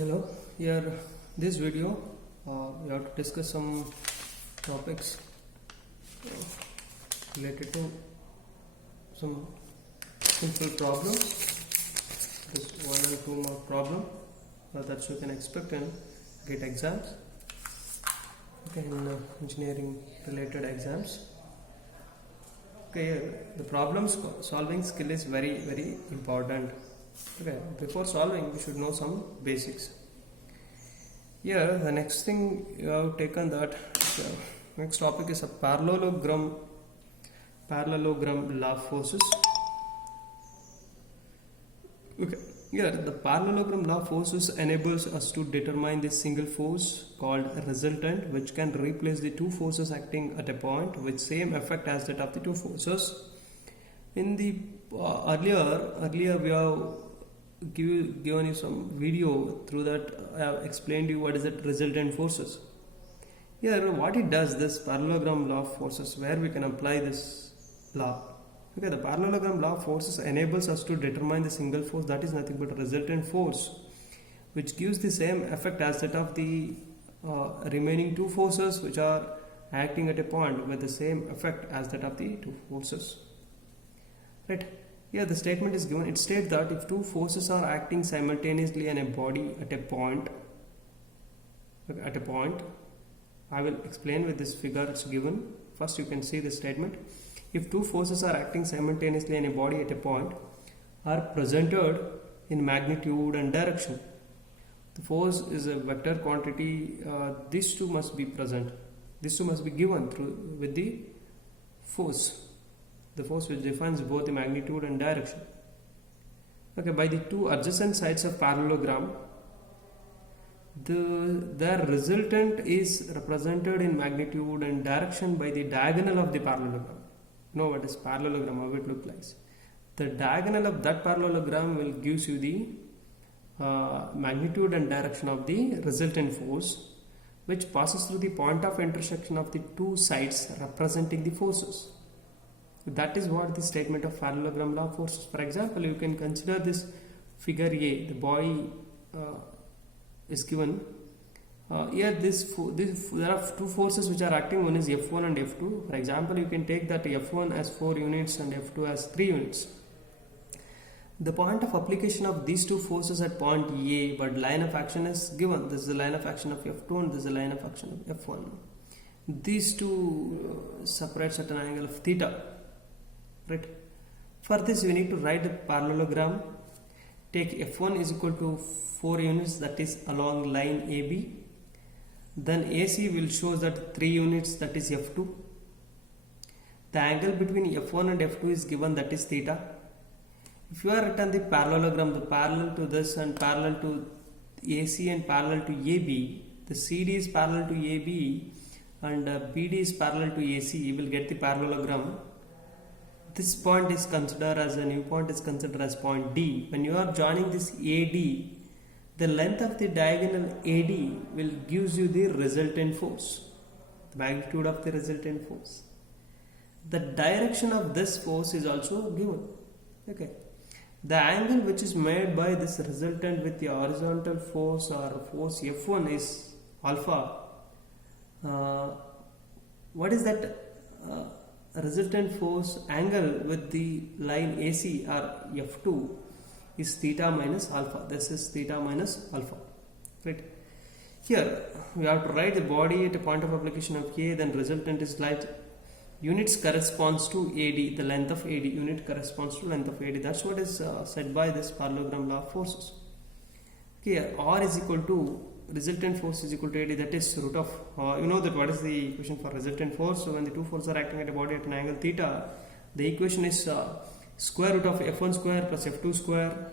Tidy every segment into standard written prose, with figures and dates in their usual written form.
Hello, here this video we have to discuss some topics related to some simple problems. This 1 and 2 mark problem that you can expect in GATE exams, okay, in engineering related exams. Okay, the problem solving skill is very important. Okay, before solving we should know some basics. Here the next thing you have taken that next topic is a parallelogram law of forces. Okay, here the parallelogram law of forces enables us to determine the single force called resultant, which can replace the two forces acting at a point with same effect as that of the two forces. In the earlier we have given you some video, through that I have explained you what is that resultant forces. Here what it does, this parallelogram law of forces, where we can apply this law. Okay, the parallelogram law of forces enables us to determine the single force that is nothing but a resultant force, which gives the same effect as that of the remaining two forces which are acting at a point with the same effect as that of the two forces. Right. Here the statement is given. It states that if two forces are acting simultaneously in a body at a point, I will explain with this figure it's given. First you can see the statement. If two forces are acting simultaneously in a body at a point, are presented in magnitude and direction. The force is a vector quantity. These two must be present. These two must be given through with the force. The force which defines both the magnitude and direction. Okay, by the two adjacent sides of parallelogram, their resultant is represented in magnitude and direction by the diagonal of the parallelogram. You know what is parallelogram, how it looks like. The diagonal of that parallelogram will gives you the magnitude and direction of the resultant force, which passes through the point of intersection of the two sides representing the forces. That is what the statement of parallelogram law of forces. For example, you can consider this figure A. The body is given. Here there are two forces which are acting. One is F1 and F2. For example, you can take that F1 as 4 units and F2 as 3 units. The point of application of these two forces at point A, but line of action is given. This is the line of action of F2 and this is the line of action of F1. These two separate at an angle of theta. Right. For this we need to write the parallelogram. Take F1 is equal to 4 units, that is along line AB. Then AC will show that 3 units, that is F2. The angle between F1 and F2 is given, that is theta. If you are written the parallelogram, the parallel to this and parallel to AC and parallel to AB, the CD is parallel to AB and BD is parallel to AC, you will get the parallelogram. This point is considered as a new point, is considered as point D. When you are joining this AD, the length of the diagonal AD will gives you the resultant force, the magnitude of the resultant force. The direction of this force is also given. Okay. The angle which is made by this resultant with the horizontal force or force F1 is alpha. What is that resultant force angle with the line AC or F2 is theta minus alpha. This is theta minus alpha. Right. Here we have to write the body at a point of application of A, then resultant is like units corresponds to AD, the length of AD. Unit corresponds to length of AD. That's what is said by this parallelogram law of forces. Here R is equal to resultant force is equal to AD, that is root of you know that what is the equation for resultant force. So when the two forces are acting at a body at an angle theta, the equation is square root of F1 square plus F2 square.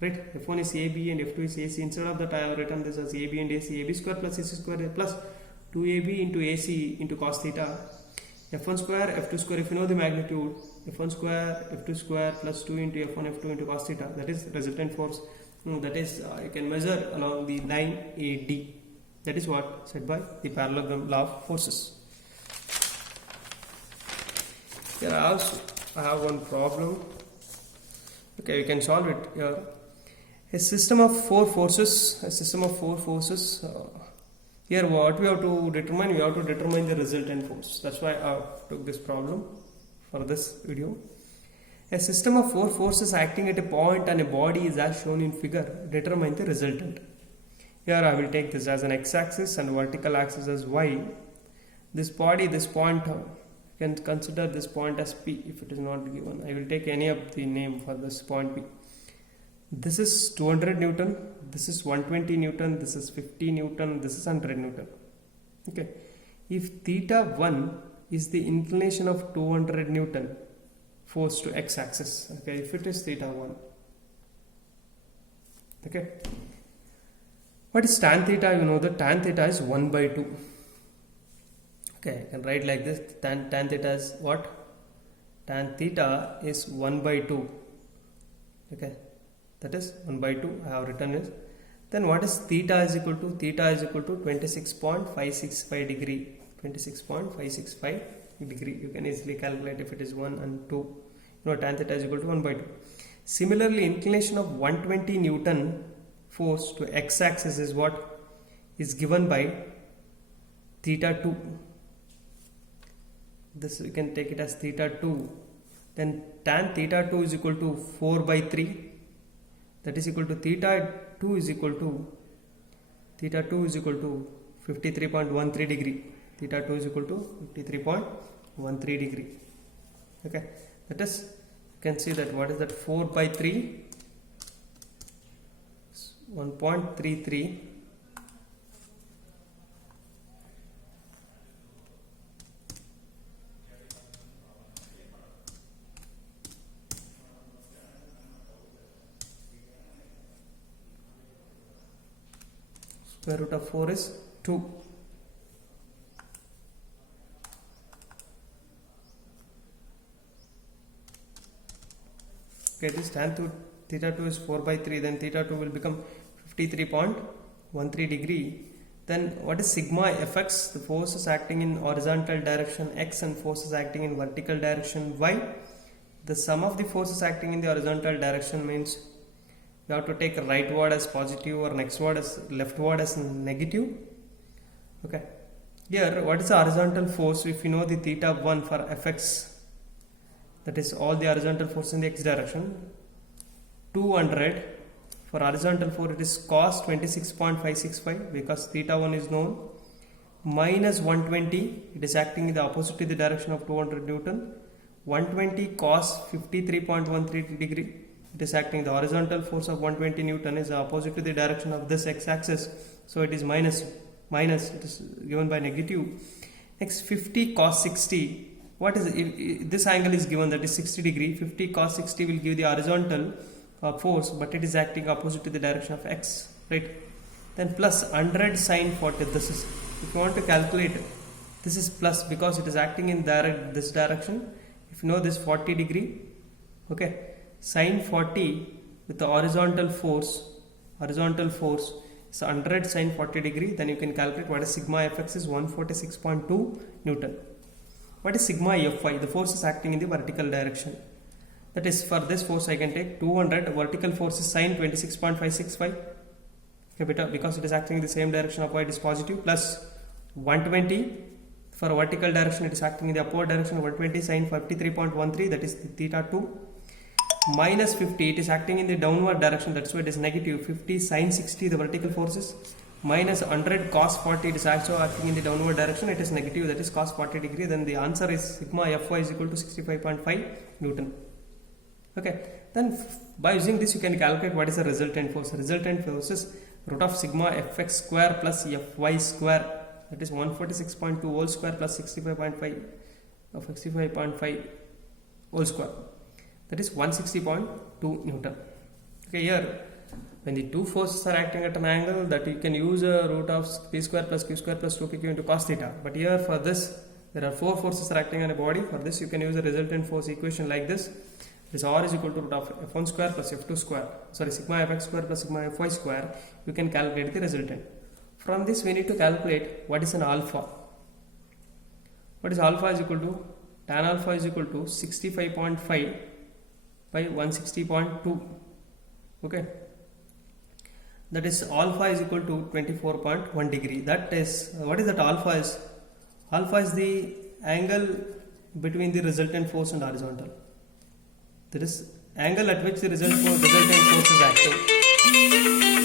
Right, F1 is AB and F2 is AC. Instead of that I have written this as AB and AC. AB square plus AC square plus 2AB into AC into cos theta. F1 square, F2 square, if you know the magnitude, F1 square, F2 square plus 2 into F1, F2 into cos theta, that is resultant force. That is you can measure along the line AD. That is what said by the parallelogram law of forces. Here also I have one problem. Okay, we can solve it here. A system of four forces. Here, what we have to determine? We have to determine the resultant force. That's why I took this problem for this video. A system of four forces acting at a point on a body is as shown in figure. Determine the resultant. Here I will take this as an x-axis and vertical axis as y. This body, this point, you can consider this point as P if it is not given. I will take any of the name for this point P. This is 200 Newton, this is 120 Newton, this is 50 Newton, this is 100 Newton. Okay. If theta 1 is the inclination of 200 Newton force to x-axis, okay, if it is theta 1. Okay. What is tan theta? You know that tan theta is 1 by 2. Okay, I can write like this. Tan theta is what? Tan theta is 1 by 2. Okay, that is 1 by 2. I have written this. Then what is theta is equal to? Theta is equal to 26.565 degree. 26.565 degree. You can easily calculate if it is 1 and 2. You know, tan theta is equal to 1 by 2. Similarly, inclination of 120 Newton force to x-axis is what is given by theta 2. This we can take it as theta 2. Then tan theta 2 is equal to 4 by 3. That is equal to theta 2 is equal to 53.13 degree. Theta 2 is equal to 53.13 degree. Okay, that is, you can see that what is that, 4 by 3, 1.33. Square root of 4 is 2. Okay, this tan theta 2 is 4 by 3, then theta 2 will become 53.13 degree. Then what is sigma fx? The forces acting in horizontal direction x and forces acting in vertical direction y. The sum of the forces acting in the horizontal direction means you have to take rightward as positive or leftward as negative. Okay. Here, what is the horizontal force? If you know the theta 1 for fx, that is all the horizontal force in the x direction, 200. For horizontal force, it is cos 26.565 because theta 1 is known, minus 120, it is acting in the opposite to the direction of 200 Newton, 120 cos 53.13 degree, it is acting, the horizontal force of 120 Newton is opposite to the direction of this x-axis, so it is minus, it is given by negative. Next, 50 cos 60, what is it? If this angle is given, that is 60 degree, 50 cos 60 will give the horizontal force, but it is acting opposite to the direction of x, right? Then plus 100 sin 40, this is, if you want to calculate it, this is plus because it is acting in this direction. If you know this 40 degree, okay, sin 40 with the horizontal force is 100 sin 40 degree, then you can calculate what is sigma fx is 146.2 Newton. What is sigma fy? The force is acting in the vertical direction. That is, for this force I can take 200, vertical force is sin 26.565, okay, because it is acting in the same direction of y, it is positive, plus 120, for vertical direction it is acting in the upward direction, 120 sin 53.13, that is theta 2, minus 50, it is acting in the downward direction, that's why it is negative, 50 sin 60, the vertical forces, minus 100 cos 40, it is also acting in the downward direction, it is negative, that is cos 40 degree, then the answer is sigma fy is equal to 65.5 Newton. Okay, then by using this you can calculate what is the resultant force. Resultant force is root of sigma fx square plus fy square, that is 146.2 whole square plus 65.5 whole square, that is 160.2 Newton. Okay, here when the two forces are acting at an angle, that you can use a root of p square plus q square plus 2pq into cos theta, but here for this there are four forces are acting on a body. For this you can use a resultant force equation like this. This r is equal to root of f1 square plus f2 square, sigma fx square plus sigma fy square. You can calculate the resultant. From this we need to calculate what is an alpha. What is alpha is equal to? Tan alpha is equal to 65.5 by 160.2. Okay, that is alpha is equal to 24.1 degree. That is, what is that alpha is? Alpha is the angle between the resultant force and horizontal. That is angle at which the resultant force is acting.